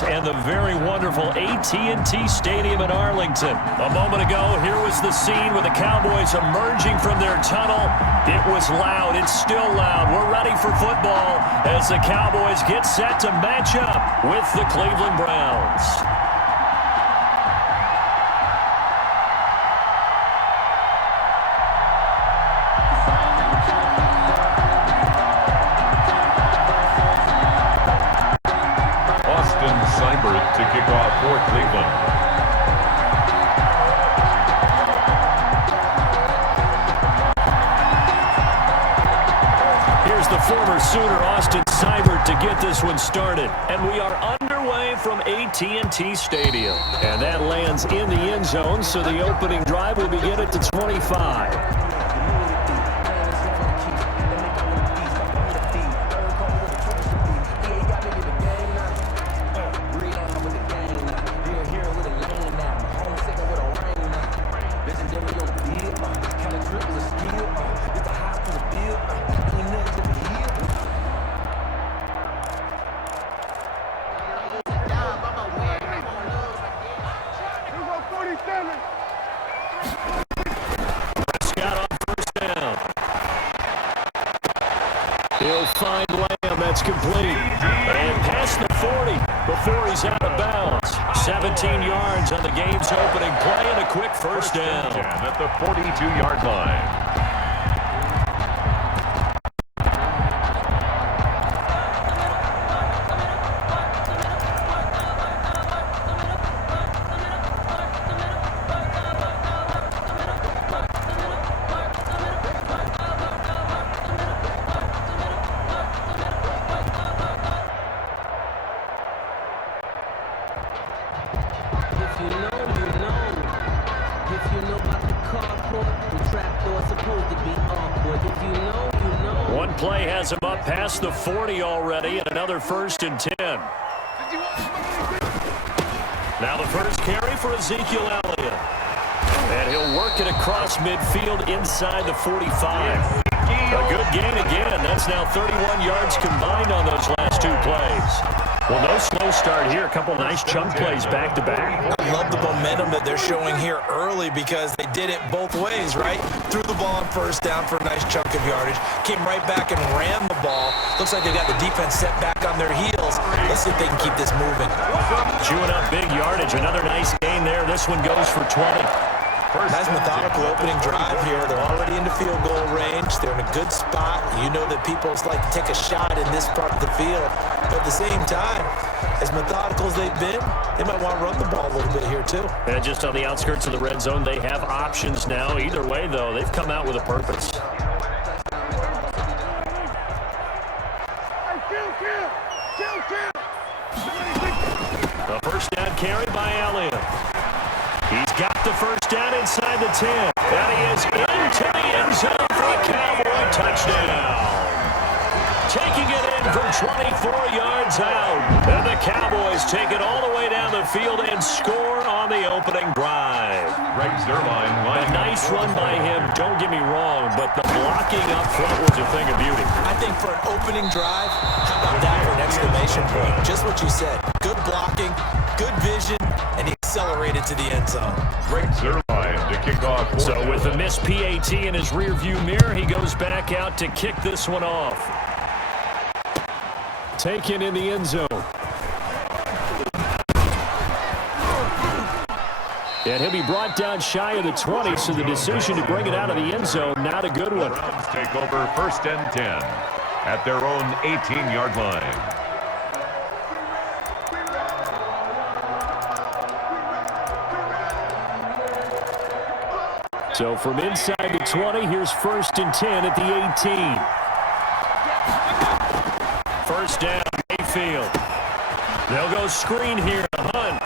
And the very wonderful AT&T Stadium in Arlington. A moment ago, here was the scene with the Cowboys emerging from their tunnel. It was loud. It's still loud. We're ready for football as the Cowboys get set to match up with the Cleveland Browns. To kick off for Cleveland. Here's the former Sooner, Austin Seibert, to get this one started. And we are underway from AT&T Stadium. And that lands in the end zone, so the opening drive will begin at the 25. He'll find Lamb. That's complete. And past the 40 before he's out of bounds. 17 yards on the game's opening play and a quick first down. At the 42-yard line. One play has him up past the 40 already, and another 1st and 10. Now the first carry for Ezekiel Elliott. And he'll work it across midfield inside the 45. A good gain again. That's now 31 yards combined on those last two plays. Well, no slow start here. A couple nice chunk plays back-to-back. I love the momentum that they're showing here early because they did it both ways, right? Threw the ball on first down for a nice chunk of yardage. Came right back and ran the ball. Looks like they got the defense set back on their heels. Let's see if they can keep this moving. Chewing up big yardage. Another nice gain there. This one goes for 20. Nice methodical opening drive here. They're already into field goal range. They're in a good spot. You know that people like to take a shot in this part of the field. But at the same time, as methodical as they've been, they might want to run the ball a little bit here too. And just on the outskirts of the red zone, they have options now. Either way, though, they've come out with a purpose. The first down carry by Elliott. He's got the first down inside the 10. And he is into the end zone for a Cowboy touchdown. Taking it in from 24 yards out. And the Cowboys take it all the way down the field and score on the opening drive. A nice run by him, don't get me wrong, but the blocking up front was a thing of beauty. I think for an opening drive, how about that for an exclamation point? Just what you said. Good blocking, good vision, and he accelerated to the end zone. Great Zerline to kick off. So with the missed PAT in his rearview mirror, he goes back out to kick this one off. Taken in the end zone. And he'll be brought down shy of the 20, so the decision to bring it out of the end zone, not a good one. The Browns take over 1st and 10 at their own 18-yard line. So from inside the 20, here's 1st and 10 at the 18. First down, Mayfield. They'll go screen here to Hunt.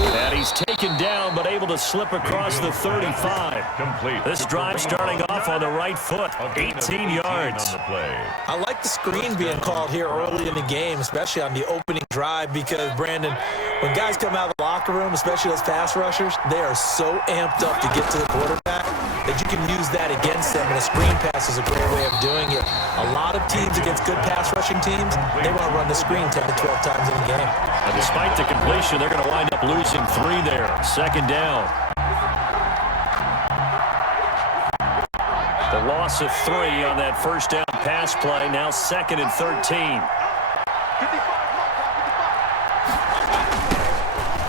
And he's taken down, but able to slip across the 35. Complete. This drive starting off on the right foot, 18 yards. On the play. I like the screen being called here early in the game, especially on the opening drive, because, Brandon, when guys come out of the locker room, especially those pass rushers, they are so amped up to get to the quarterback. that you can use that against them, and a screen pass is a great way of doing it. A lot of teams against good pass rushing teams, they want to run the screen 10 to 12 times in a game. And despite the completion, they're going to wind up losing 3 there. Second down. The loss of 3 on that first down pass play. Now 2nd and 13.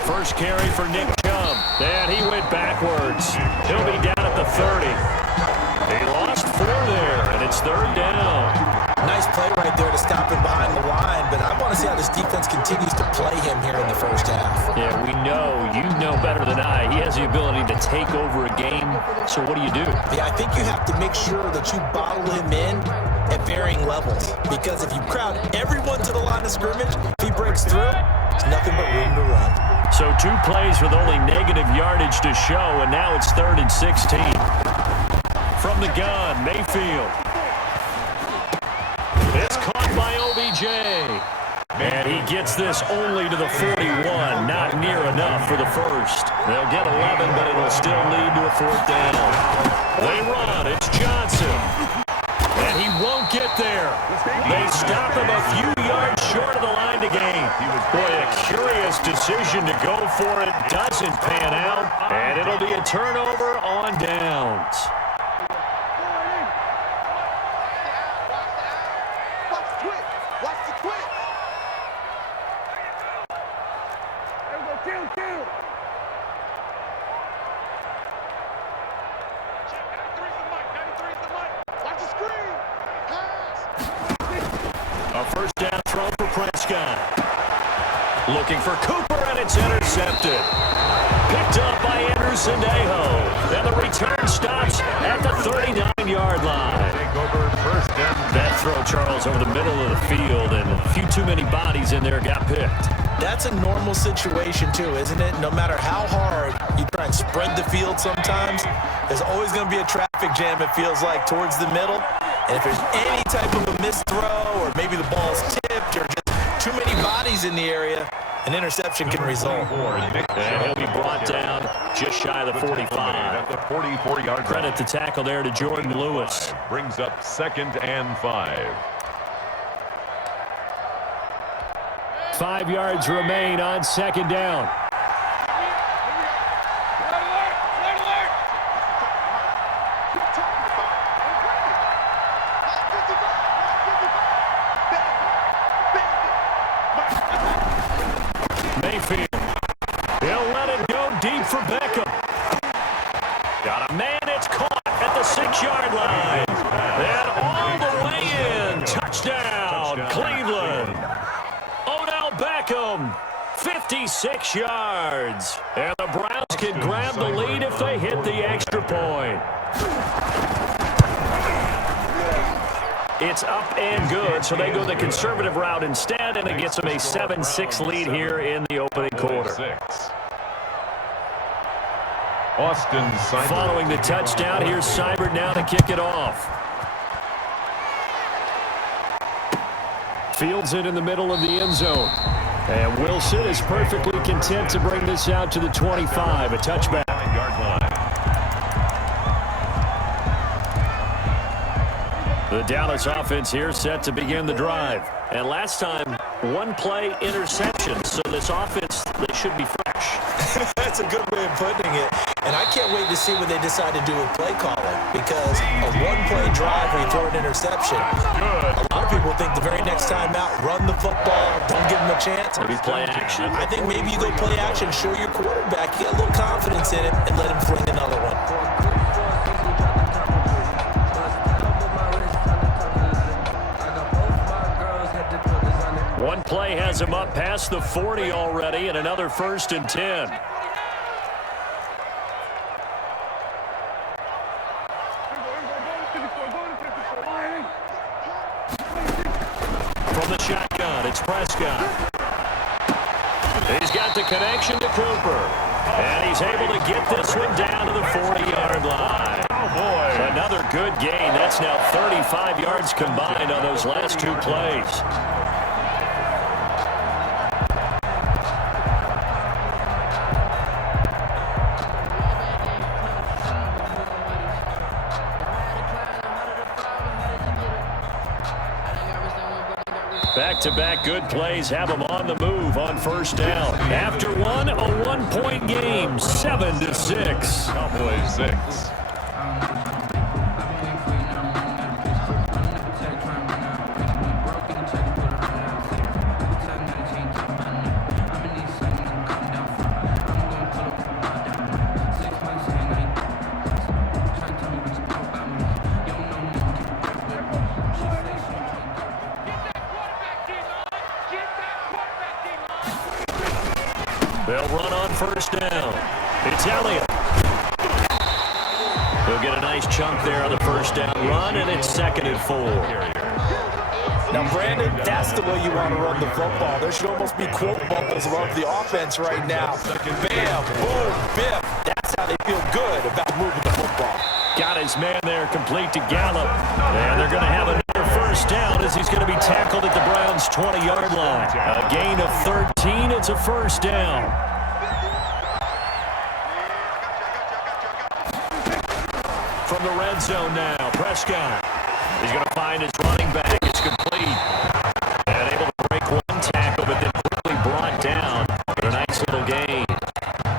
First carry for Nick Chubb. And he went backwards. He'll be down at the 30. He lost 4 there, and it's 3rd down. Nice play right there to stop him behind the line, but I want to see how this defense continues to play him here in the first half. Yeah, we know. You know better than I. He has the ability to take over a game. So what do you do? Yeah, I think you have to make sure that you bottle him in at varying levels, because if you crowd everyone to the line of scrimmage, if he breaks through, there's nothing but room to run. So 2 plays with only negative yardage to show, and now it's 3rd and 16. From the gun, Mayfield. It's caught by OBJ. And he gets this only to the 41. Not near enough for the first. They'll get 11, but it'll still lead to a 4th down. They run. It's Johnson. And he won't get there. They stop him a few yards short of the line to gain. Boy, a curious decision to go for it. Doesn't pan out. And it'll be a turnover on downs. A first down throw for Prescott. Looking for Cooper, and it's intercepted. Picked up by Anderson-Dejo. And the return stops at the 39-yard line. That throw, Charles, over the middle of the field, and a few too many bodies in there got picked. That's a normal situation, too, isn't it? No matter how hard you try and spread the field sometimes, there's always going to be a traffic jam, it feels like, towards the middle. And if there's any type of a missed throw, or maybe the ball's tipped, or just too many bodies in the area, an interception can result. And he'll be brought down just shy of the 45. At the 44-yard Credit the tackle there to Jordan Lewis. Brings up 2nd and 5. 5 yards remain on 2nd down. Mayfield. He'll let it go deep for Beckham. Got a man. It's caught at the 6-yard line. And all the way in. Touchdown, Cleveland. Odell Beckham, 56 yards. And the Browns can grab the lead if they hit the extra point. It's up and good, so they go the conservative route instead, and it gets them a 7-6 lead here in the opening quarter. Austin Seibert. Following the touchdown, here's Seibert now to kick it off. Fields it in the middle of the end zone. And Wilson is perfectly content to bring this out to the 25, a touchback. The Dallas offense here set to begin the drive. And last time, 1-play interception. So this offense, they should be fresh. That's a good way of putting it. And I can't wait to see what they decide to do with play calling, because a 1-play drive where you throw an interception, a lot of people think the very next time out, run the football, don't give them a chance. Maybe play action. I think maybe you go play action, show your quarterback, you get a little confidence in him, and let him fling another one. One play has him up past the 40 already, and another 1st and 10. From the shotgun, it's Prescott. He's got the connection to Cooper. And he's able to get this one down to the 40-yard line. Oh, boy. Another good gain. That's now 35 yards combined on those last 2 plays. Back-to-back good plays have them on the move on first down. After one, a one-point game, 7-6. Cowboys 6. They'll run on first down. It's Elliott. He'll get a nice chunk there on the first down run, and it's 2nd and 4. Now, Brandon, that's the way you want to run the football. There should almost be quote bubbles above the offense right now. Bam, boom, biff. That's how they feel good about moving the football. Got his man there complete to Gallup. And they're going to have another first down as he's going to be tackled at the Browns' 20-yard line. A gain of 13. It's a first down. From the red zone now, Prescott. He's going to find his running back. It's complete. And able to break one tackle, but then quickly brought down with a nice little gain.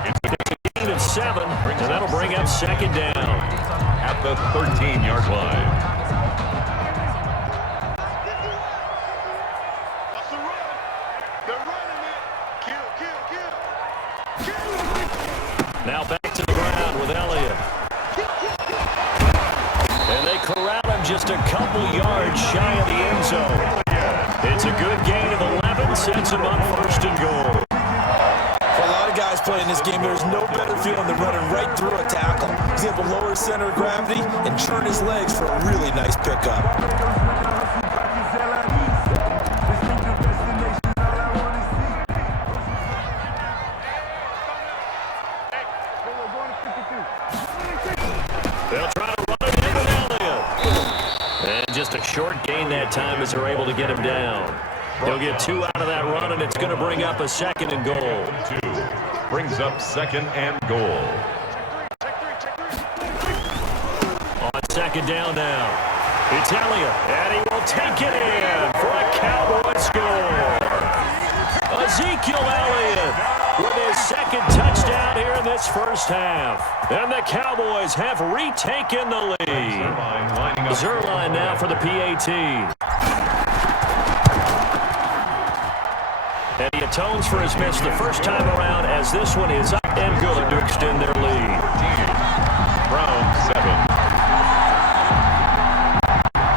It's a gain of 7, and that'll bring up 2nd down. At the 13-yard line. Now back to the ground with Elliott. And they corral him just a couple yards shy of the end zone. It's a good gain of 11, sets him up 1st and goal. For a lot of guys playing this game, there's no better feeling than running right through a tackle. He's able to lower his center of gravity and churn his legs for a really nice pickup. They'll try to run it in with Elliott. And just a short gain that time as they're able to get him down. He'll get 2 out of that run, and it's going to bring up a 2nd and goal. 2 brings up 2nd and goal. On 2nd down now, it's Elliott, and he will take it in for a Cowboy score. Ezekiel Elliott with his 2nd touchdown here in this first half. And the Cowboys have retaken the lead. Zerline now for the PAT. And he atones for his miss the first time around as this one is up and good to extend their lead. Browns 7.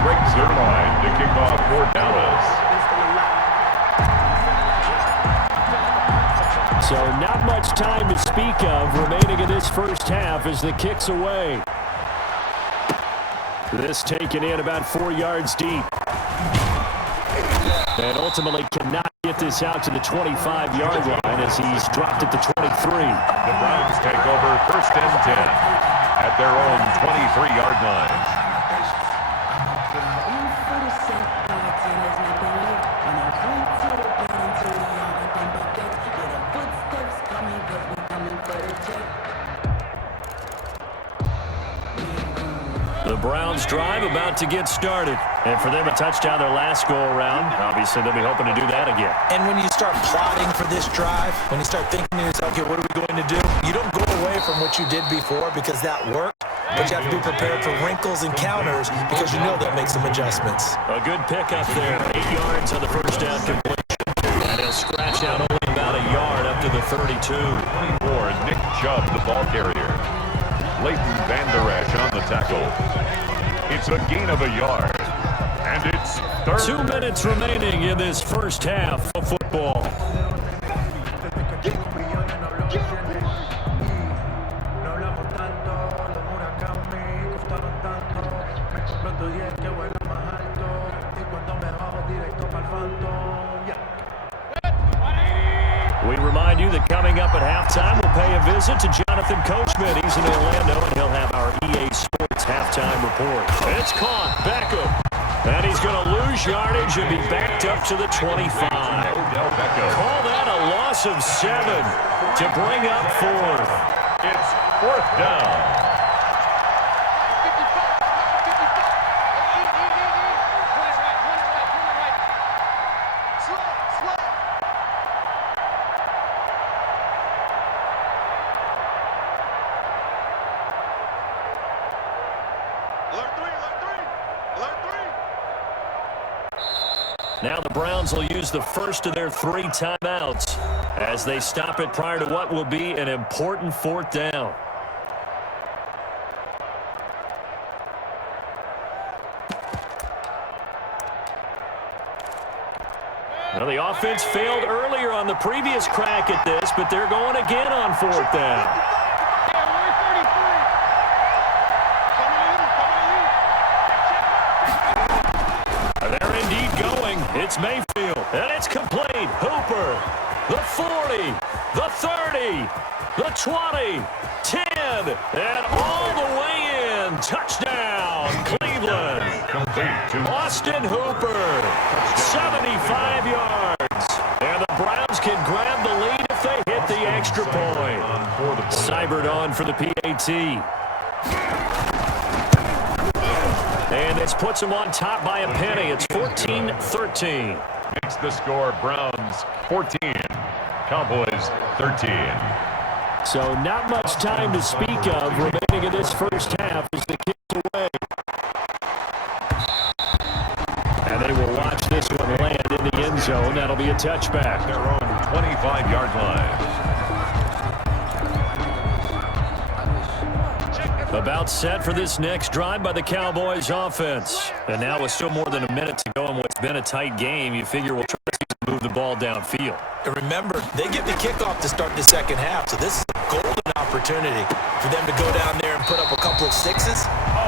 Greg Zerline to kick off for Dallas. So not much time to speak of remaining in this first half as the kick's away. This taken in about 4 yards deep. And ultimately cannot get this out to the 25-yard line as he's dropped at the 23. The Browns take over 1st and 10 at their own 23-yard line. The Browns drive about to get started. And for them, a touchdown their last go-around. Obviously, they'll be hoping to do that again. And when you start plotting for this drive, when you start thinking to yourself, okay, what are we going to do? You don't go away from what you did before because that worked, but you have to be prepared for wrinkles and counters because you know they'll make some adjustments. A good pickup there. 8 yards on the first down completion. And he'll scratch out only about a yard up to the 32. 24, Nick Chubb, the ball carrier. Leighton Vander Esch on the tackle. It's a gain of a yard. And it's 3rd. 2 minutes remaining in this first half of football. We remind you that coming up at halftime, we'll pay a visit to Jonathan Coachman. He's in Orlando, and he'll have our EA Sports halftime report. It's caught. Beckham. And he's going to lose yardage and be backed up to the 25. Call that a loss of 7 to bring up 4th. It's 4th down. Now the Browns will use the first of their 3 timeouts as they stop it prior to what will be an important 4th down. Well, the offense failed earlier on the previous crack at this, but they're going again on 4th down. They're indeed going. It's Mayfield, and it's complete. Hooper, the 40, the 30, the 20, 10, and all the way in. Touchdown, Cleveland. Austin Hooper, 75 yards. And the Browns can grab the lead if they hit the extra point. Cybert on for the PAT. And this puts them on top by a penny. It's 14-13. Makes the score Browns 14, Cowboys 13. So not much time to speak of remaining in this first half as the kick's away. And they will watch this one land in the end zone. That'll be a touchback. Their own 25-yard line. About set for this next drive by the Cowboys offense. And now with still more than a minute to go in what's been a tight game, you figure we'll try to move the ball downfield. And remember, they get the kickoff to start the second half, so this is a golden opportunity for them to go down there and put up a couple of sixes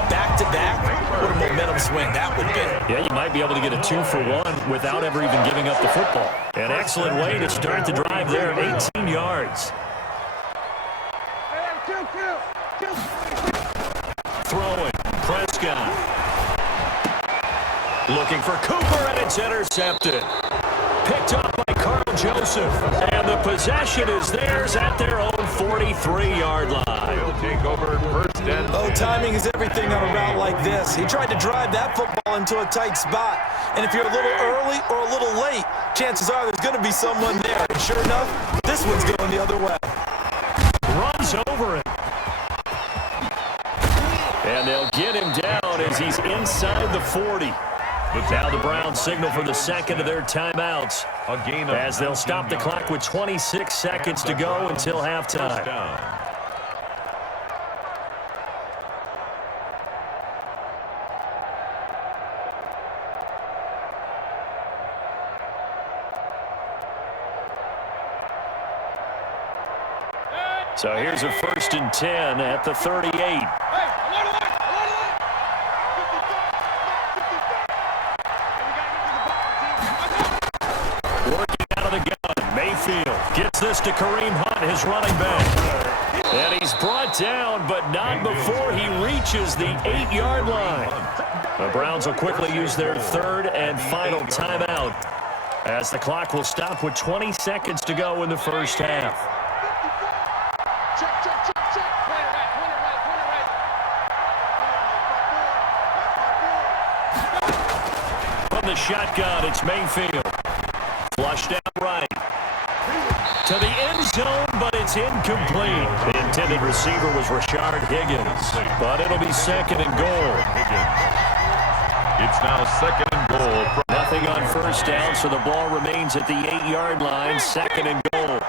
back-to-back. What a momentum swing that would be. Yeah, you might be able to get a 2-for-1 without ever even giving up the football. An excellent way to start the drive there, 18 yards. Throwing, Prescott. Looking for Cooper, and it's intercepted. Picked up by Carl Joseph. And the possession is theirs at their own 43-yard line. He'll take over first and 10. Oh, timing is everything on a route like this. He tried to drive that football into a tight spot. And if you're a little early or a little late, chances are there's going to be someone there. And sure enough, this one's going the other way. Runs over him. And they'll get him down as he's inside the 40. Now the Browns signal for the second of their timeouts as they'll stop the clock with 26 seconds to go until halftime. So here's a 1st and 10 at the 38. Mayfield gets this to Kareem Hunt, his running back. And he's brought down, but not before he reaches the 8-yard line. The Browns will quickly use their 3rd and final timeout as the clock will stop with 20 seconds to go in the first half. From the shotgun, it's Mayfield. Flushed out right. To the end zone, but it's incomplete. The intended receiver was Rashard Higgins, but it'll be 2nd and goal. It's now 2nd and goal. Nothing on first down, so the ball remains at the 8-yard line, 2nd and goal.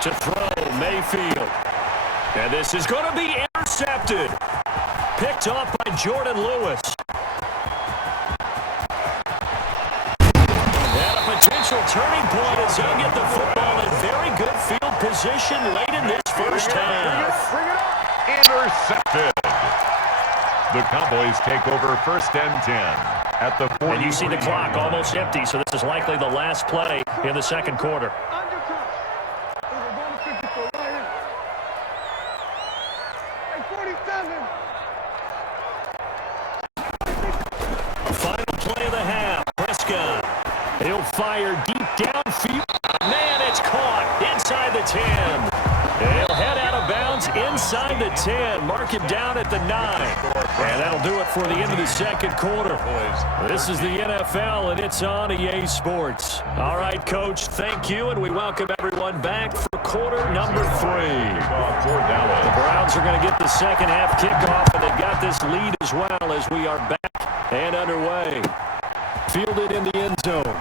To throw, Mayfield. And this is going to be intercepted. Picked off by Jordan Lewis. And a potential turning point as they'll get the football in very good field position late in this first half. Intercepted. The Cowboys take over 1st and 10 at the 40. And you see the clock almost empty, so this is likely the last play in the second quarter. Final play of the half. Prescott. He'll fire deep downfield. Man, it's caught inside the 10. He'll head out of bounds inside the 10. Mark him down at the 9. And that'll do it for the end of the second quarter. This is the NFL, and it's on EA Sports. All right, Coach, thank you, and we welcome everyone back for quarter number 3. For Dallas. The Browns are going to get the second half kickoff, and they've got this lead as well as we are back and underway. Fielded in the end zone.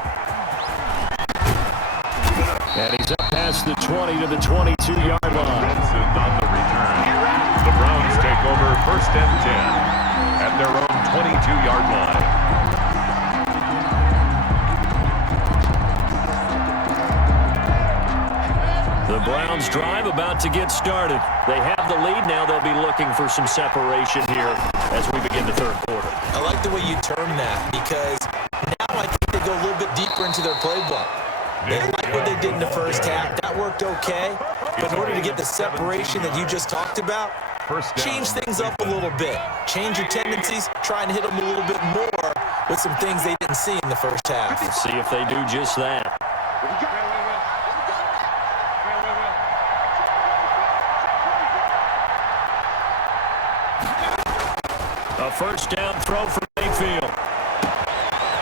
And he's up past the 20 to the 22-yard line. Wilson on the return. The Browns take over 1st and 10 at their own 22-yard line. The Browns drive about to get started. They have the lead now. They'll be looking for some separation here as we begin the third quarter. I like the way you term that because now I think they go a little bit deeper into their playbook. They like what they did in the first half. That worked okay. But in order to get the separation that you just talked about, change things up a little bit. Change your tendencies. Try and hit them a little bit more with some things they didn't see in the first half. Let's see if they do just that. A first down throw for Mayfield.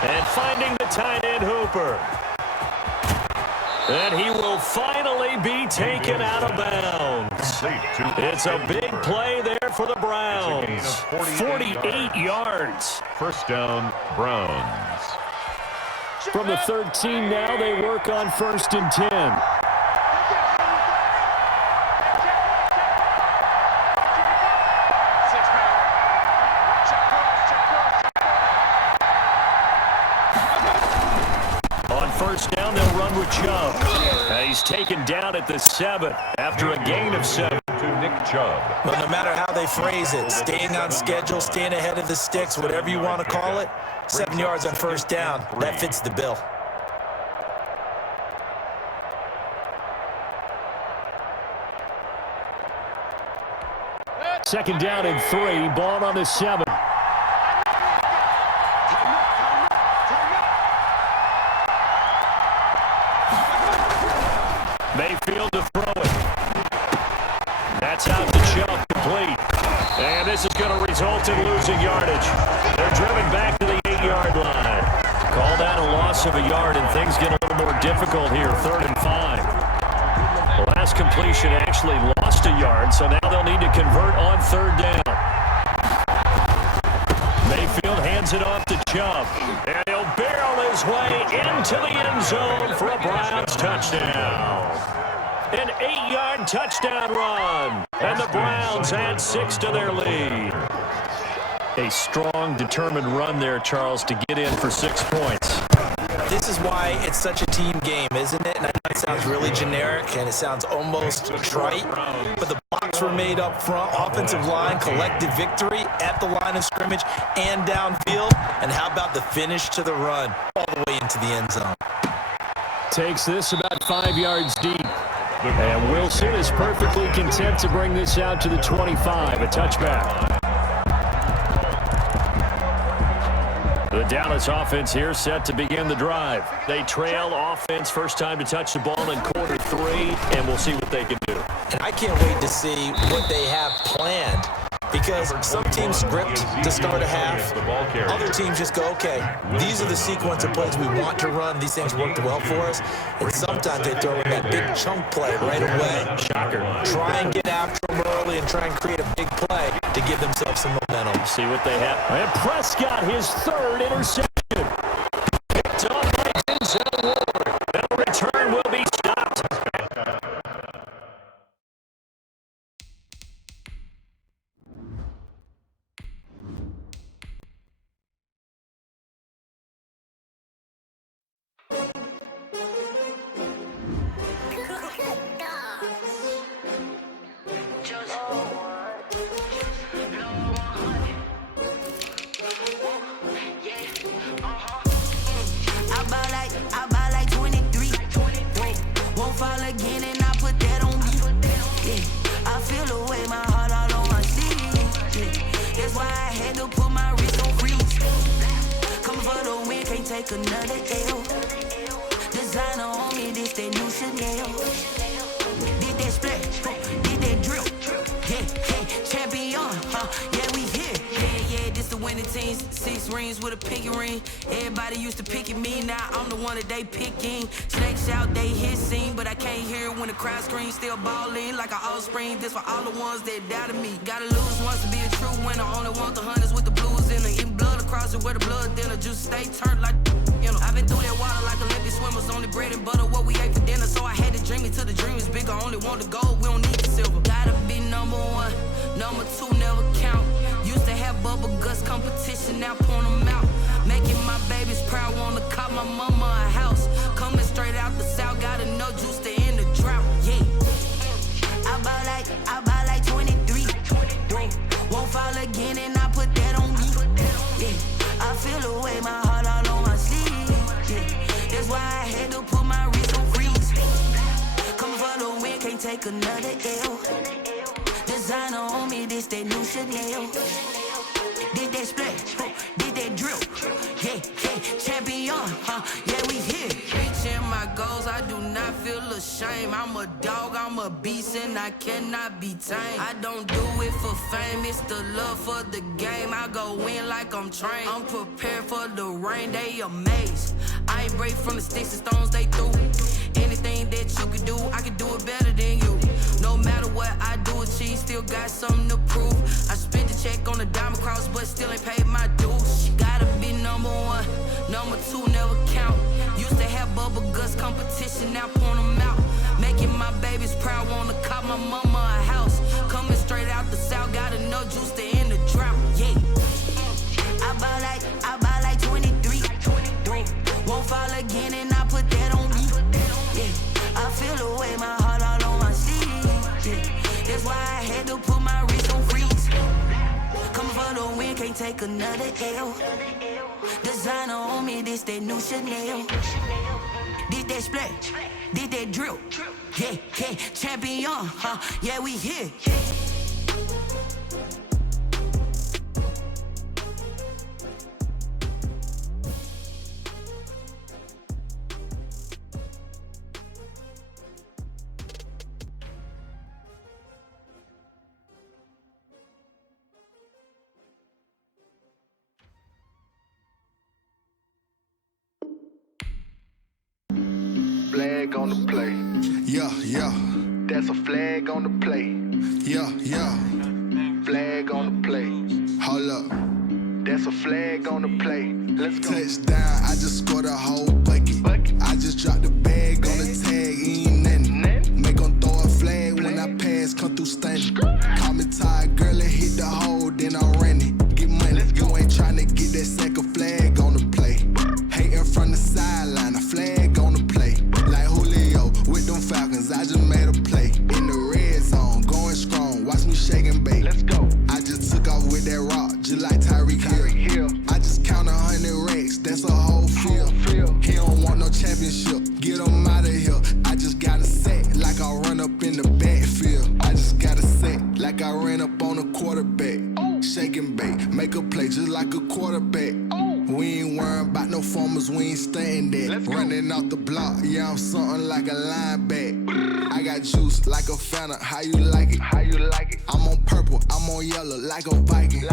And finding the tight end Hooper. And he will finally be taken out of bounds. It's a big play there for the Browns. 48 yards. First down, Browns. From the 13 now, they work on 1st and 10. First down, they'll run with Chubb. He's taken down at the 7 after a gain of 7. To Nick Chubb. Well, no matter how they phrase it, staying on schedule, staying ahead of the sticks, whatever you want to call it, 7 yards on first down, that fits the bill. Second down and 3, ball on the 7. Mayfield to throw it. That's out to Chubb, complete. And this is going to result in losing yardage. They're driven back to the 8-yard line. Call that a loss of a yard, and things get a little more difficult here, 3rd and 5. The last completion actually lost a yard, so now they'll need to convert on 3rd down. Mayfield hands it off to Chubb, and he'll barrel his way into the end zone for a Browns touchdown. An 8-yard touchdown run, and the Browns add 6 to their lead. A strong, determined run there, Charles, to get in for 6 points. This is why it's such a team game, isn't it? And I know it sounds really generic, and it sounds almost trite, but the blocks were made up front, offensive line, collective victory at the line of scrimmage and downfield. And how about the finish to the run all the way into the end zone? Takes this about 5 yards deep. And Wilson is perfectly content to bring this out to the 25, a touchback. The Dallas offense here set to begin the drive. They trail offense, first time to touch the ball in quarter 3, and we'll see what they can do. And I can't wait to see what they have planned, because some teams script to start a half. Other teams just go, okay, these are the sequence of plays we want to run. These things worked well for us. And sometimes they throw in that big chunk play right away. Shocker. Try and get after them early and try and create a big play to give themselves some momentum. See what they have. And Prescott, his 3rd interception. Picked off by Denzel Ward. And the return will be stopped. Another L. Designer on me, this that new Chanel. Did that splash, did that drill. Yeah, champion, yeah, we here. Yeah, this the winning 15, 6 rings with a pinky ring. Everybody used to pick at me, now I'm the one that they picking. Snakes out, they hissing, but I can't hear when the crowd screams. Still balling like an offspring. This for all the ones that doubted me. Gotta lose once to be a true winner. Only want the hunters with the blues in it. Eating blood across it where the blood dinner. Juice stay turned like you know. I've been through that water like Olympic swimmers. Only bread and butter what we ate for dinner. So I had to dream it till the dream is bigger. Only want the gold, we don't need the silver. Gotta be number one, number two never count. Used to have bubble guts competition, now point them out. Making my babies proud, wanna call my mama a house. Coming straight out the south, gotta know juice to end the drought. Yeah, I bought like 23. Won't fall again and I put that on me. Yeah, I feel the way, my heart all on my sleeve. Yeah, that's why I had to put my wrist on freeze. Coming for the win, can't take another L. Designer on me, this that new Chanel. Did that splash, did that drill. Yeah, champion, yeah, we here. Reaching my goals, I do not feel ashamed. I'm a dog, I'm a beast, and I cannot be tamed. I don't do it for fame, it's the love for the game. I go in like I'm trained. I'm prepared for the rain, they amazed. I ain't break from the sticks and stones they threw. Anything that you can do, I can do it better than you. No matter what I do, achieve, still got something to prove. I spent the check on the diamond cross, but still ain't paid my dues. Gotta be number one, number two never count. Used to have bubble guts competition, now point them out. Making my babies proud, wanna call my mama a house. Coming straight out the south, gotta know juice to end the drought. Yeah, I bought like 23. Won't fall again and I put that on me. Yeah, I feel the way, my heart all on my sleeve. Yeah, that's why I had to put my wrist on freeze. Coming for the win, can't take another L. Designer on me, this that new Chanel. Did that splash, did that drill. Yeah, champion, yeah, we here. Flag on the play. Yeah. That's a flag on the play. Yeah. Flag on the play. Hold up. That's a flag on the play. Let's go. Touchdown, I just scored a whole bucket. I just dropped the bag on the tag, ain't nothing. Make 'em throw a flag when I pass, come through stunning. Call me tired, girl, and hit the hole, then I'm running. Get money, you ain't tryna get that second flag on the play. Hating from the sideline, a flag on the play. Like Julio with them Falcons, I just made a play. In the red zone, going strong, watch me shake and bake. Let's go. I just took off with that rock, just like Tyreek Hill. I just count 100 racks, that's a whole field. He don't want no championship, get him out of here. I just got a set, like I run up in the backfield. I just got a set, like I ran up on a quarterback. Shake and bake, make a play just like a quarterback. We ain't worrying about no formers, we ain't staying there. Running off the block, yeah, I'm something like a linebacker. I got juice like a Fanta, how you like it? I'm on purple, I'm on yellow, like a Viking.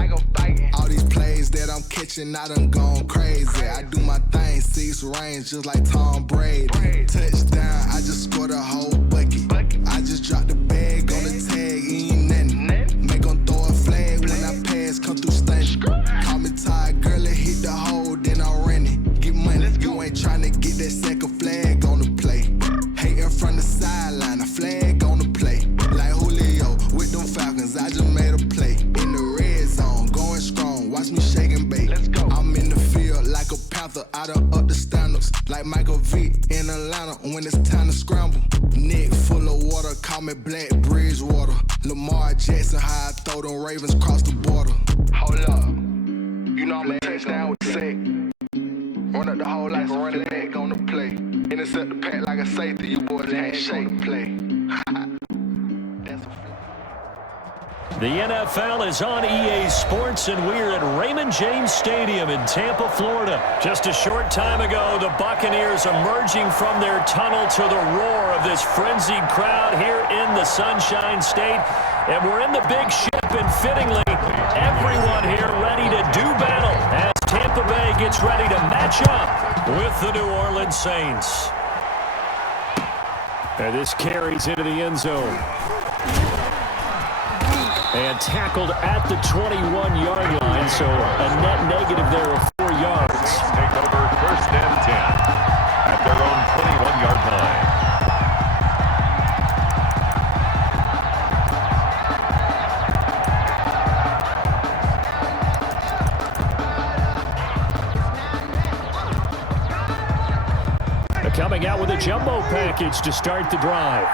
All these plays that I'm catching, I done gone crazy. I do my thing, 6 range, just like Tom Brady. Touchdown, I just scored a whole bucket. I just dropped the bag on the tag, ain't nothing. Make 'em throw a flag when I pass, come through stunning. Call me tired, girl, and hit the hole, then I'm running. Get money, you ain't tryna get that second flag on the play. Hating from the sideline, a flag on the play. Like Julio with them Falcons, I just made a play. In the red zone, going strong, watch me shake and bake. I'm in the field like a Panther, I done up the standards. Like Michael Vick in Atlanta when it's time to scramble. Neck full of water, call me Black Bridgewater. Lamar Jackson, how I throw them Ravens cross the border. Hold up. You know I'm a touchdown with sack. Run up the hole like a running back on the play. Intercept the pack like a safety, you boys ain't shake play. The NFL is on EA Sports, and we're at Raymond James Stadium in Tampa, Florida. Just a short time ago, the Buccaneers emerging from their tunnel to the roar of this frenzied crowd here in the Sunshine State. And we're in the big ship, and fittingly, everyone here ready ready to do battle as Tampa Bay gets ready to match up with the New Orleans Saints. And this carries into the end zone. And tackled at the 21-yard line, so a net negative there of 4 yards. Take over 1st and 10 at their own 21-yard line. Coming out with a jumbo package to start the drive.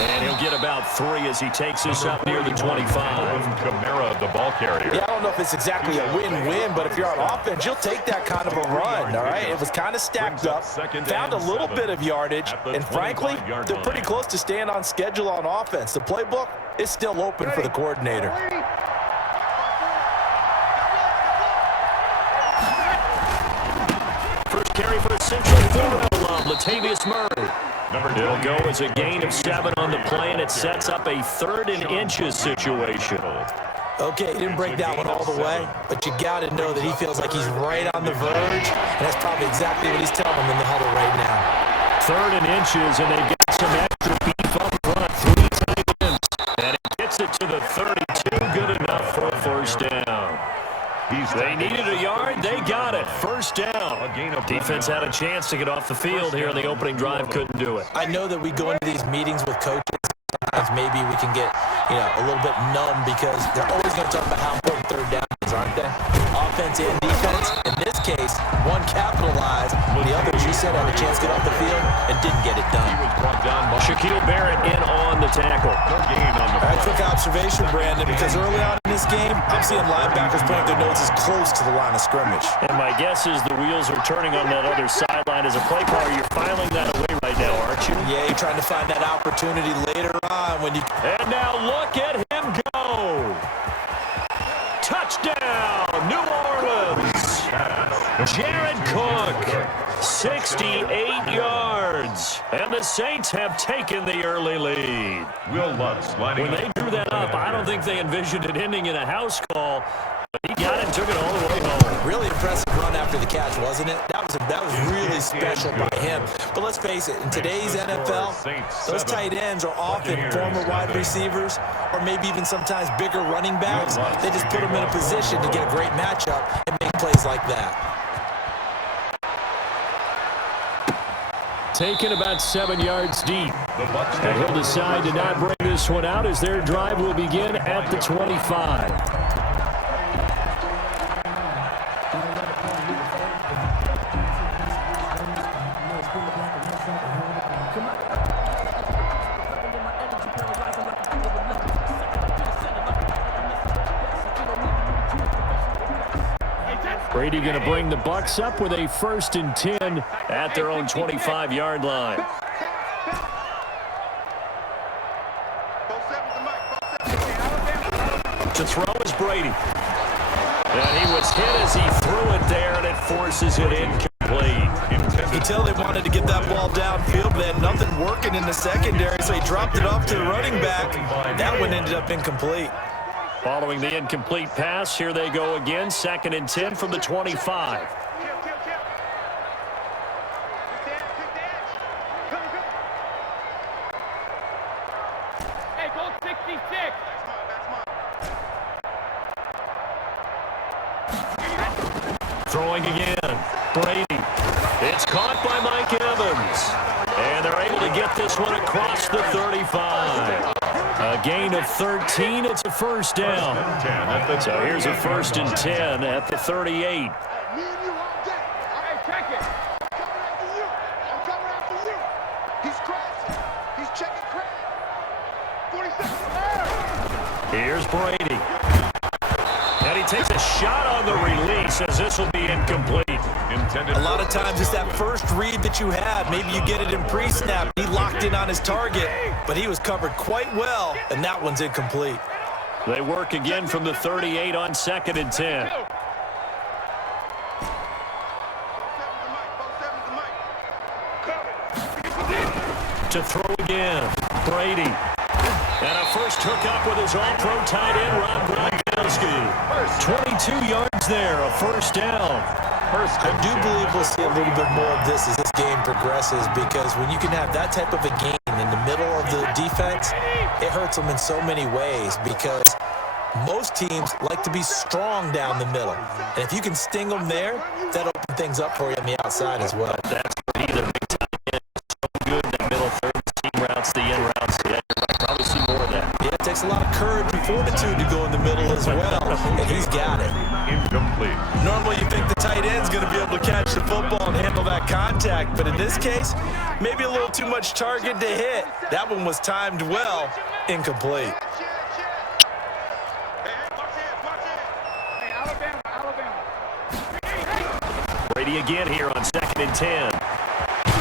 And he'll get about 3 as he takes us up near the 25. Kamara, the ball carrier. Yeah, I don't know if it's exactly a win-win, but if you're on offense, you'll take that kind of a run, all right? It was kind of stacked up, found a little bit of yardage, and frankly, they're pretty close to staying on schedule on offense. The playbook is still open for the coordinator. Carry for a Central Florida alum, Latavius Murray. It'll go as a gain of 7 on the play, and it sets up a 3rd and inches situation. Okay, he didn't break that one all the way, but you got to know that he feels like he's right on the verge, and that's probably exactly what he's telling them in the huddle right now. 3rd and inches, and they've got some extra beef up front. 3 tight ends, and it gets it to the 32. Good enough for a 1st down. They needed a yard. They got it. 1st down. Defense had a chance to get off the field here on the opening drive. Couldn't do it. I know that we go into these meetings with coaches. Sometimes maybe we can get, a little bit numb because they're always going to talk about how important 3rd down is, aren't they? Offense and defense. In this case, one capitalized. The others, you said, had a chance to get off the field and didn't get it done. Shaquille Barrett in on the tackle. All right, quick observation, Brandon, because early on in this game, I'm seeing linebackers putting their noses close to the line of scrimmage. And my guess is the wheels are turning on that other sideline. As a play caller, you're filing that away right now, aren't you? Yeah, you're trying to find that opportunity later on when you... And now look at him go. Touchdown, New Orleans. Jared Cook, 68 yards. And the Saints have taken the early lead. Will Lutz lining When they drew that up, I don't think they envisioned it ending in a house call. But he got it and took it all the way home. Really impressive run after the catch, wasn't it? That was really special by him. But let's face it, in today's NFL, those tight ends are often former wide receivers or maybe even sometimes bigger running backs. They just put them in a position to get a great matchup and make plays like that. Taken about 7 yards deep. And he'll decide to not bring this one out as their drive will begin at the 25. Brady going to bring the Bucs up with a 1st and 10 at their own 25-yard line. To throw is Brady. And he was hit as he threw it there, and it forces it incomplete. You tell they wanted to get that ball downfield, but they had nothing working in the secondary, so he dropped it off to the running back. That one ended up incomplete. Following the incomplete pass, here they go again. 2nd and 10 from the 25. Hey, go 66. Throwing again. Brady. It's caught by Mike Evans. And they're able to get this one across the 35. A gain of 13. It's a 1st down. So here's a 1st and 10 at the 38. Here's Brady. And he takes a shot on the release as this will be incomplete. A lot of times it's that first read that you have. Maybe you get it in pre-snap. He locked in on his target, but he was covered quite well, and that one's incomplete. They work again from the 38 on 2nd and 10. To throw again, Brady. And a first hookup with his all-pro tight end, Rob Gronkowski. 22 yards there, a first down. I do believe we'll see a little bit more of this as this game progresses, because when you can have that type of a game in the middle of the defense, it hurts them in so many ways, because most teams like to be strong down the middle. And if you can sting them there, that'll open things up for you on the outside as well. That's where either big tight end is so good, the middle third, seam routes, the in routes. Yeah, you're right. Probably see more of that. Yeah, it takes a lot of courage and fortitude to go in the middle as well, and he's got it. Incomplete. Normally you think the tight end's going to be able to catch the football and handle that contact, but in this case, maybe a little too much target to hit. That one was timed well, incomplete. Brady again here on 2nd and 10.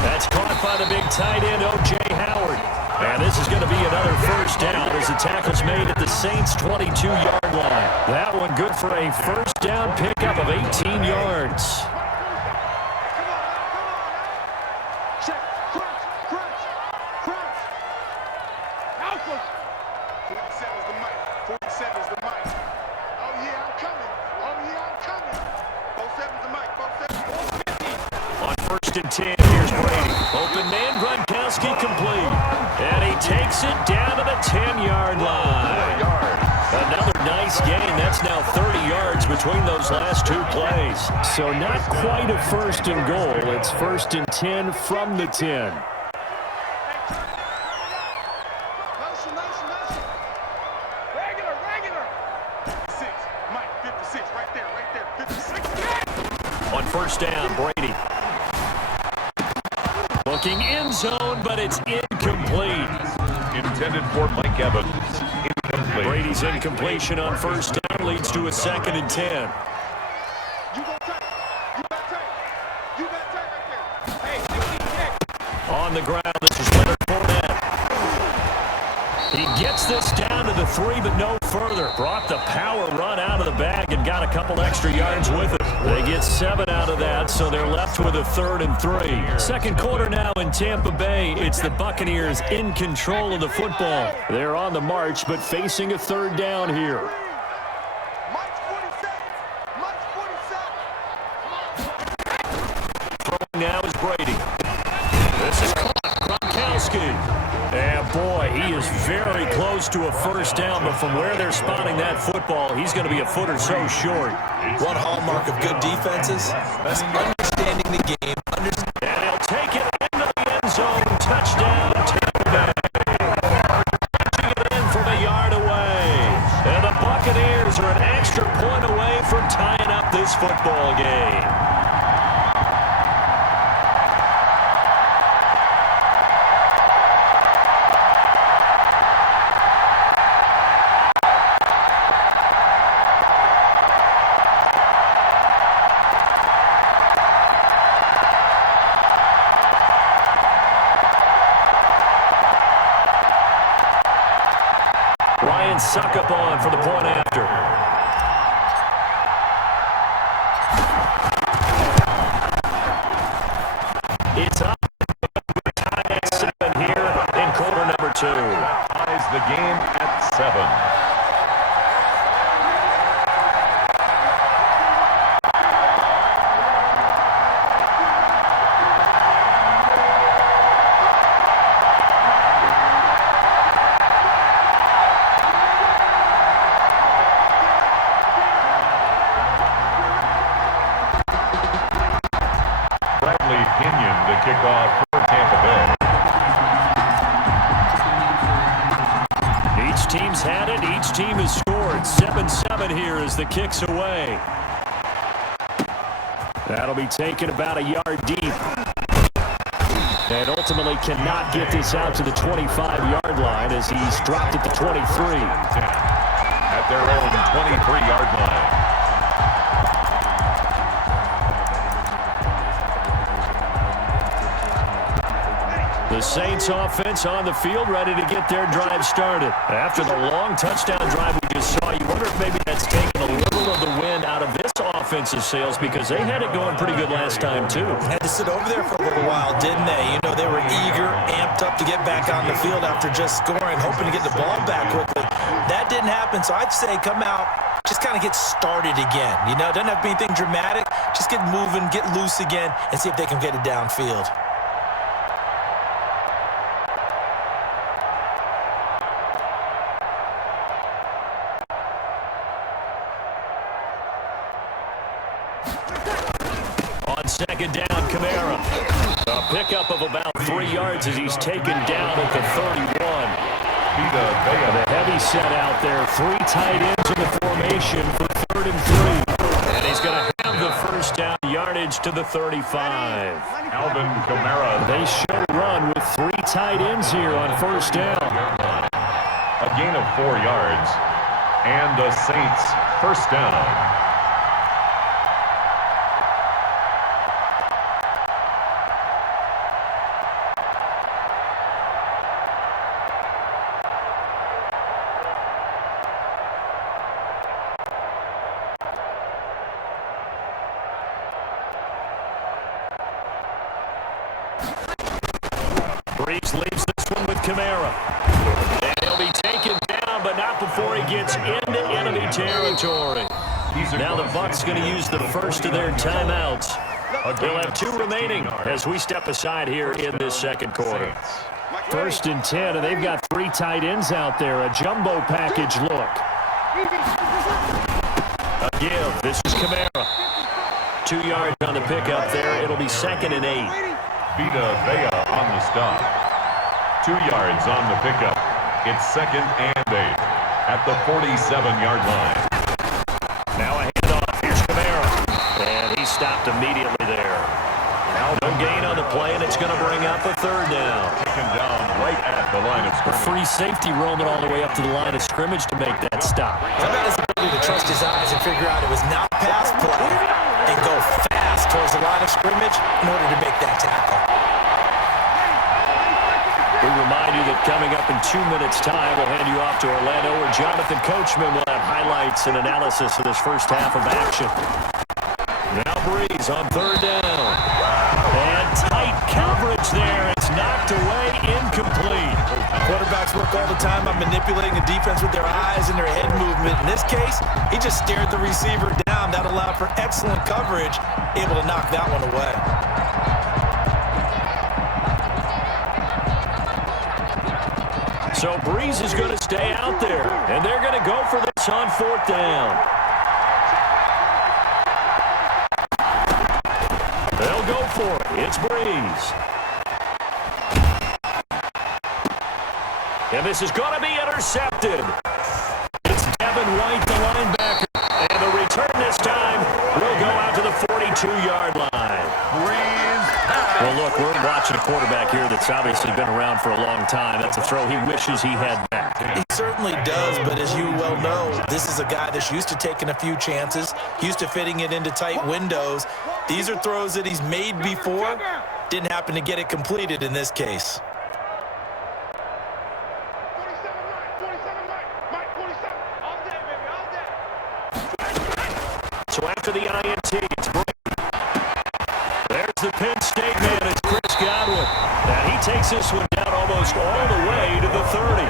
That's caught by the big tight end, O.J. Howard. And this is going to be another first down as the tackle's made at the Saints' 22-yard line. That one good for a first down pickup of 18 yards. On 1st and 10, here's Brady. Open man, Gronkowski complete. And he takes it down to the 10-yard line. Another nice gain. That's now 30 yards between those last two plays. So not quite a 1st and goal. It's 1st and 10 from the 10. On 1st down, Brady. Looking end zone, but it's incomplete. Intended for Mike Evans. Incomplete. Brady's incompletion on 1st down leads to a 2nd and 10. On the ground, this is Leonard Fournette. He gets this down to the 3, but no further. Brought the power run out of the bag and got a couple extra yards with it. They get 7 out of that, so they're left with a 3rd and 3. Second quarter now in Tampa Bay. It's the Buccaneers in control of the football. They're on the march, but facing a 3rd down here. Throwing now is Brady. This is Gronkowski. And boy, he is very close to a first down, but from where they're spotting that football, he's going to be a foot or so short. One hallmark of good defenses is understanding the game. And he'll take it into the end zone. Touchdown, Tampa Bay. Punching it in from a yard away. And the Buccaneers are an extra point away from tying up this football game. Suck up on for the point after. It's up. We're tied at 7 here in quarter number 2. Ties the game at 7. Kickoff for Tampa Bay. Each team's had it. Each team has scored. 7-7 here as the kick's away. That'll be taken about a yard deep. And ultimately cannot get this out to the 25-yard line as he's dropped at the 23. At their own 23-yard line. The Saints offense on the field, ready to get their drive started. After the long touchdown drive we just saw, you wonder if maybe that's taken a little of the wind out of this offense offensive sales because they had it going pretty good last time, too. Had to sit over there for a little while, didn't they? You know, they were eager, amped up to get back on the field after just scoring, hoping to get the ball back quickly. That didn't happen, so I'd say come out, just kind of get started again. You know, doesn't have to be anything dramatic. Just get moving, get loose again, and see if they can get it downfield. On second down, Kamara. A pickup of about 3 yards as he's taken down at the 31. The heavy set out there. 3 tight ends in the formation for 3rd and 3. And he's going to have the first down yardage to the 35. Alvin Kamara. They show run with 3 tight ends here on first down. A gain of 4 yards. And the Saints first down. Breeze leaves this one with Kamara. And he'll be taken down, but not before he gets into enemy territory. Now the Bucs going to use the first of their timeouts. They'll have 2 remaining as we step aside here in this second quarter. 1st and 10, and they've got 3 tight ends out there. A jumbo package look. A give. This is Kamara. 2 yards on the pickup there. It'll be 2nd and 8. Vita Vea on the stop. 2 yards on the pickup. It's 2nd and 8 at the 47-yard line. Now a handoff. Here's Kamara. And he stopped immediately there. Now no gain on the play, and it's going to bring up a 3rd down. Taken down right at the line of scrimmage. Free safety roaming all the way up to the line of scrimmage to make that stop. How about his ability to trust his eyes and figure out it was not pass play and go fast towards the line of scrimmage in order to make that tackle. We remind you that coming up in 2 minutes' time, we'll hand you off to Orlando, where Jonathan Coachman will have highlights and analysis of this first half of action. Now Breeze on 3rd down. And tight coverage there. It's knocked away, incomplete. Quarterbacks work all the time on manipulating the defense with their eyes and their head movement. In this case, he just stared the receiver down. That allowed for excellent coverage, able to knock that one away. So Breeze is going to stay out there, and they're going to go for this on 4th down. They'll go for it. It's Breeze. And this is going to be intercepted. It's Devin White, the linebacker. And the return this time will go out to the 42-yard line. Well, look, we're watching a quarterback here that's obviously been around for a long time. That's a throw he wishes he had back. He certainly does, but as you well know, this is a guy that's used to taking a few chances, used to fitting it into tight windows. These are throws that he's made before. Didn't happen to get it completed in this case. So after the INT, it's Brady. There's the Penn State man, it's Chris Godwin. And he takes this one down almost all the way to the 30.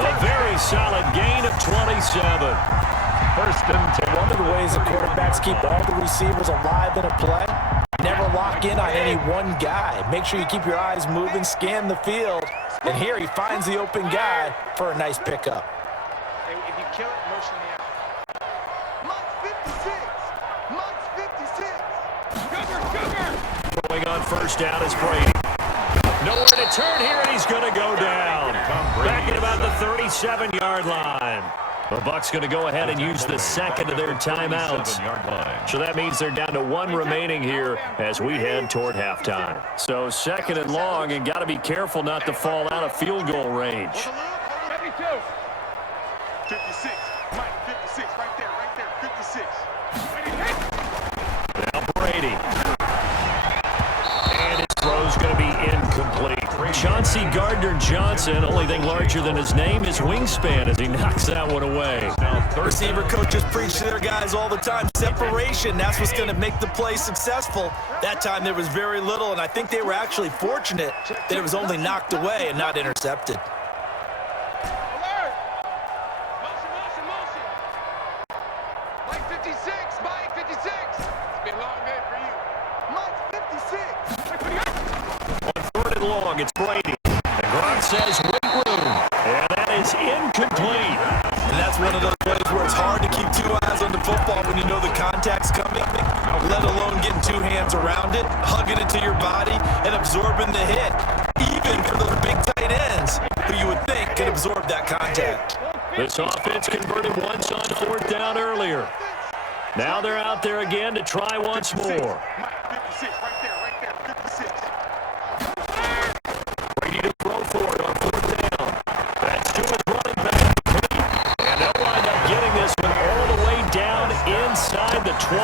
A very solid gain of 27. 1st and 10. One of the ways the quarterbacks keep all the receivers alive in a play, never lock in on any one guy. Make sure you keep your eyes moving, scan the field. And here he finds the open guy for a nice pickup. If you kill it, motion the out. Month 56. Going on 1st down is Brady. Nowhere to turn here, and he's going to go down. Back at about the 37-yard line. The Bucs going to go ahead and use the 2nd of their timeouts. So that means they're down to 1 remaining here as we head toward halftime. So 2nd and long, and got to be careful not to fall out of field goal range. 56. Mike, 56, right there, 56. Now Brady. And his throw's going to be incomplete. Chauncey Chauncey Gardner-Johnson. Only thing larger than his name is wingspan as he knocks that one away. Receiver coaches preach to their guys all the time. Separation, that's what's going to make the play successful. That time there was very little, and I think they were actually fortunate that it was only knocked away and not intercepted. Alert! Motion. Mike 56, Mike 56. It's been a long day for you. Mike 56. On third and long, it's Brady. And Gronk says, wait room. And that is incomplete. And that's one of those plays where it's hard to keep two eyes on the football when you know the contact's coming, let alone getting two hands around it, hugging it to your body, and absorbing the hit. Even for those big tight ends, who you would think could absorb that contact. This offense converted once on fourth down earlier. Now they're out there again to try once more. 56, right there, 56. Brady to throw for it on fourth down. That's to his running back. And they'll wind up getting this one all the way down inside the 20.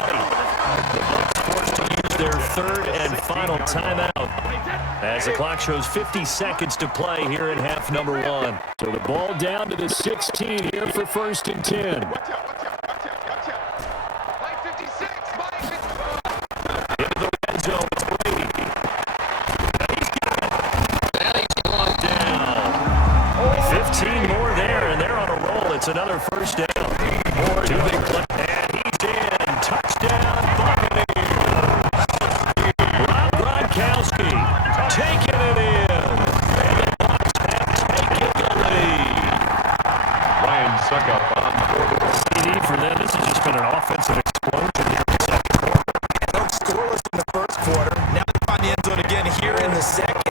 The Bucs forced to use their third and final timeout as the clock shows 50 seconds to play here in half number one. So the ball down to the 16 here for first and 10. Watch out. Mike 56, Mike 55. Into the red zone, it's Brady. He's got it. And he's brought down. 15 more there, and they're on a roll. It's another first down. Two big play. And he's in. Touchdown, Buccaneers. Rob Gronkowski taking it in. And the Bucs have taken the lead. Ryan Suckup on CD for them. This has just been an offensive explosion here in the second quarter. Scoreless in the first quarter. Now they find the end zone again here in the second.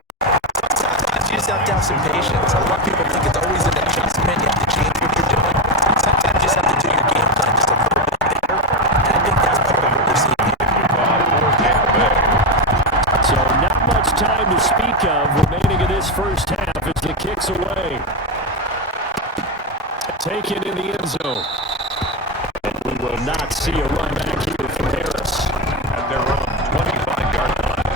Sometimes you just have to have some patience. A lot of people think it's always an adjustment. You have to change what you're doing. Sometimes you just have to do your game plan just a little bit better. And I think that's part of what we're seeing here. So not much time to speak of remaining in this first half as the kick's away. Taken in the end zone. And we will not see a run back here from Harris. at their own 25-yard line.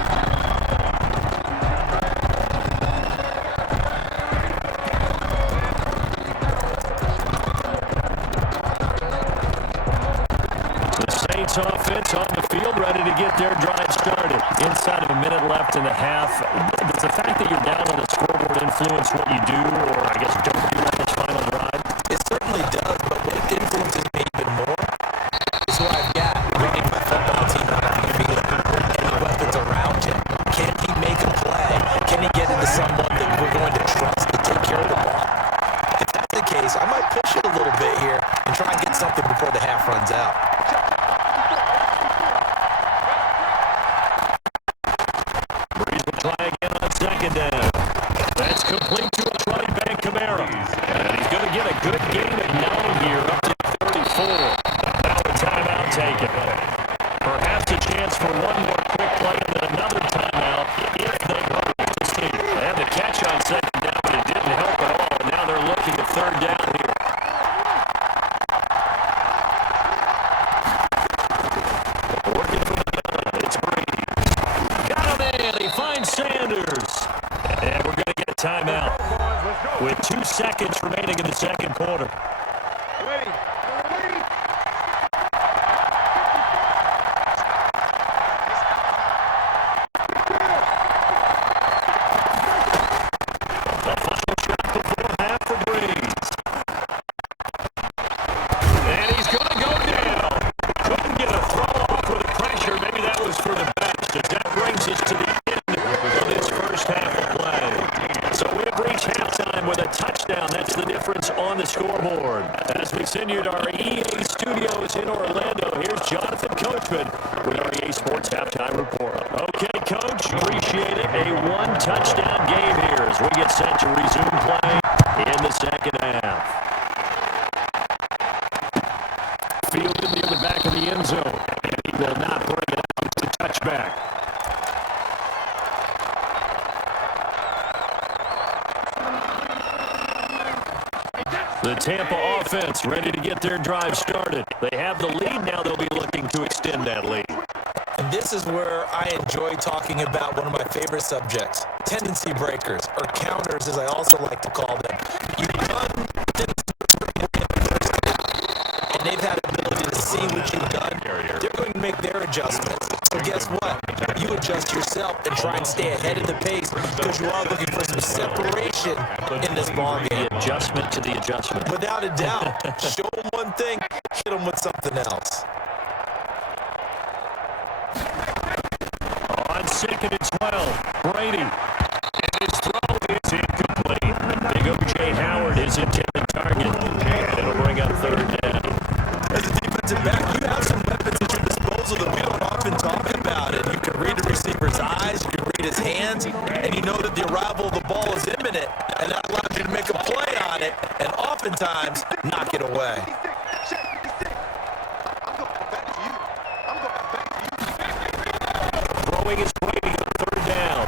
Saints offense on the field, ready to get their drive started. Inside of a minute left in the half. Does the fact that you're down on the scoreboard influence what you do, or I guess don't do on this final drive? It certainly does, but what influences me even more is who I've got running my football team out on the field and the weapons around him. Can he make a play? Can he get into someone that we're going to trust to take care of the ball? If that's the case, I might push it a little bit here and try and get something before the half runs out. Try again on second down. That's complete to his running back, Kamara. And he's going to get a good gain of 9 here, up to 34. Now a timeout taken. Perhaps a chance for one more quick play and then another timeout if they hold this team. They had the catch on second down, but it didn't help at all. And now they're looking at third down here. Working from the gun, it's Brady. Got him in. He finds Sanders. And we're going to get a timeout with 2 seconds remaining in the second quarter. Ready. The final shot before half for Breeze. And he's going to go down. Couldn't get a throw off with the pressure. Maybe that was for the best. As that brings us to the end of this first half of play. So we have reached halftime with a touchdown. That's the difference on the scoreboard. As we send you to our EA studios in Orlando, here's Jonathan Coachman with our EA Sports Halftime Report. Okay, Coach, appreciate it. A one-touchdown game here as we get set to resume play in the second half. Fielded near the back of the end zone, and he will not bring it out. It's a touchback. The Tampa offense ready to get their drive started. They have the lead. Now they'll be looking to extend that lead. And this is where I enjoy talking about one of my favorite subjects, tendency breakers, or counters, as I also like to call them. You've done things and they've had the ability to see what you've done. They're going to make their adjustments. So guess what? You adjust yourself and try and stay ahead of the pace because you are looking for some separation in this ball game. The adjustment to the adjustment. Without a doubt. Show them one thing, hit them with something else. On 2nd and 12, Brady. And his throw is incomplete. Big O.J. Howard is intended target. And it'll bring up 3rd down. As a defensive back, you have some weapons at your disposal that we don't often talk about. And you can read the receiver's eyes, you can read his hands, and you know that the arrival of the ball is imminent. And that allows you to make a play on it, and oftentimes knock it away. Throwing is Brady on 3rd down.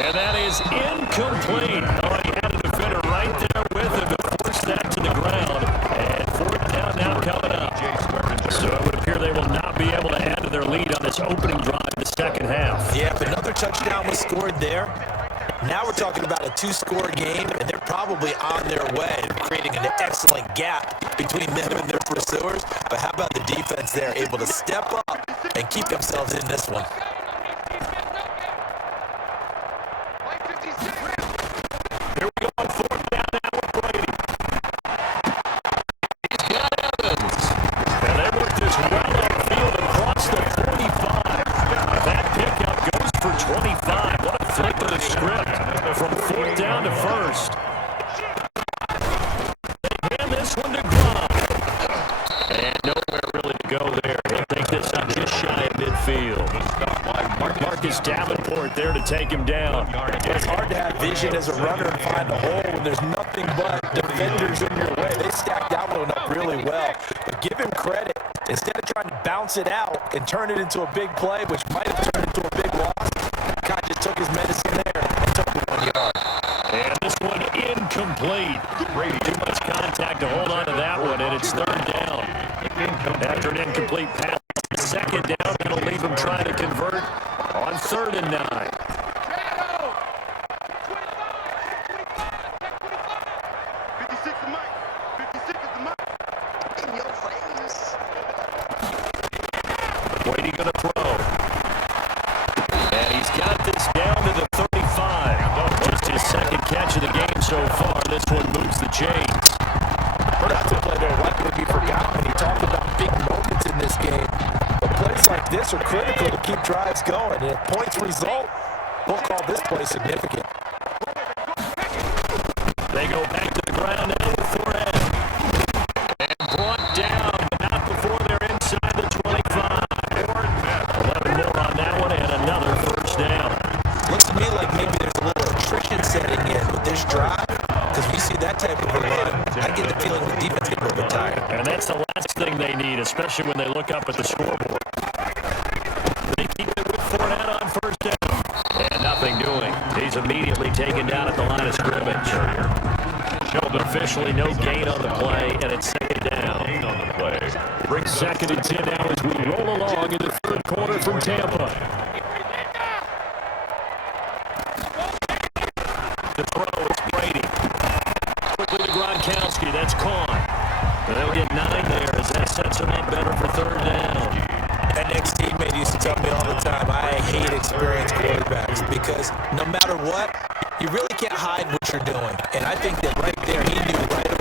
And that is incomplete. Oh, he had a defender right there with him to force that to the ground. And 4th down now coming up. So it would appear they will not be able to add to their lead on this opening drive in the second half. Yeah, if another touchdown was scored there, now we're talking about a 2-score game, and they're probably on their way to creating an excellent gap between them and their pursuers. But how about the defense there, able to step up and keep themselves in this one? Here we go on 4th down now with Brady. He's got Evans. And they work this well upfield across the 45. That pickup goes for 25. What a flip of the script from 4th down to 1st. They hand this one to Gronk. And nowhere really to go there. He'll take this up just shy of midfield. Marcus Davenport there to take him down. It's hard to have vision as a runner and find a hole when there's nothing but defenders in your way. They stacked that one up really well. But give him credit. Instead of trying to bounce it out and turn it into a big play, which might have turned into a big loss, Kai just took his medicine there and took the 1 yard. And this one incomplete. Brady, too much contact to hold on to that one, and it's 3rd down. After an incomplete pass, 2nd down, that'll leave him trying to convert on 3rd and 9. Brady gonna throw. And he's got this down to the 35. Just his 2nd catch of the game so far. This one moves the chains. That's a play that will likely be forgotten when you talk about big moments in this game. But plays like this are critical to keep drives going. And if points result, we'll call this play significant. They go back to the ground now with 4 and brought down, but not before they're inside the 25. 11 more on that one, and another 1st down. Looks to me like maybe there's a little attrition setting in with this drive, because we see that type of a run, I get the feeling the defense gets a little bit tired. And that's the last thing they need, especially when they look up at the scoreboard. They keep it with Fournette on 1st down. And nothing doing. He's immediately taken down at the line of scrimmage. Showed officially no gain on the play, and it's 2nd down. Brings 2nd and 10 now as we roll along in the 3rd quarter from Tampa. The throw is Brady. Quickly to Gronkowski. That's caught. But they'll get 9 there as that sets them up better for 3rd down. An ex-teammate used to tell me all the time, I hate experienced quarterbacks because no matter what, you really can't hide what you're doing. And I think that right there, he knew right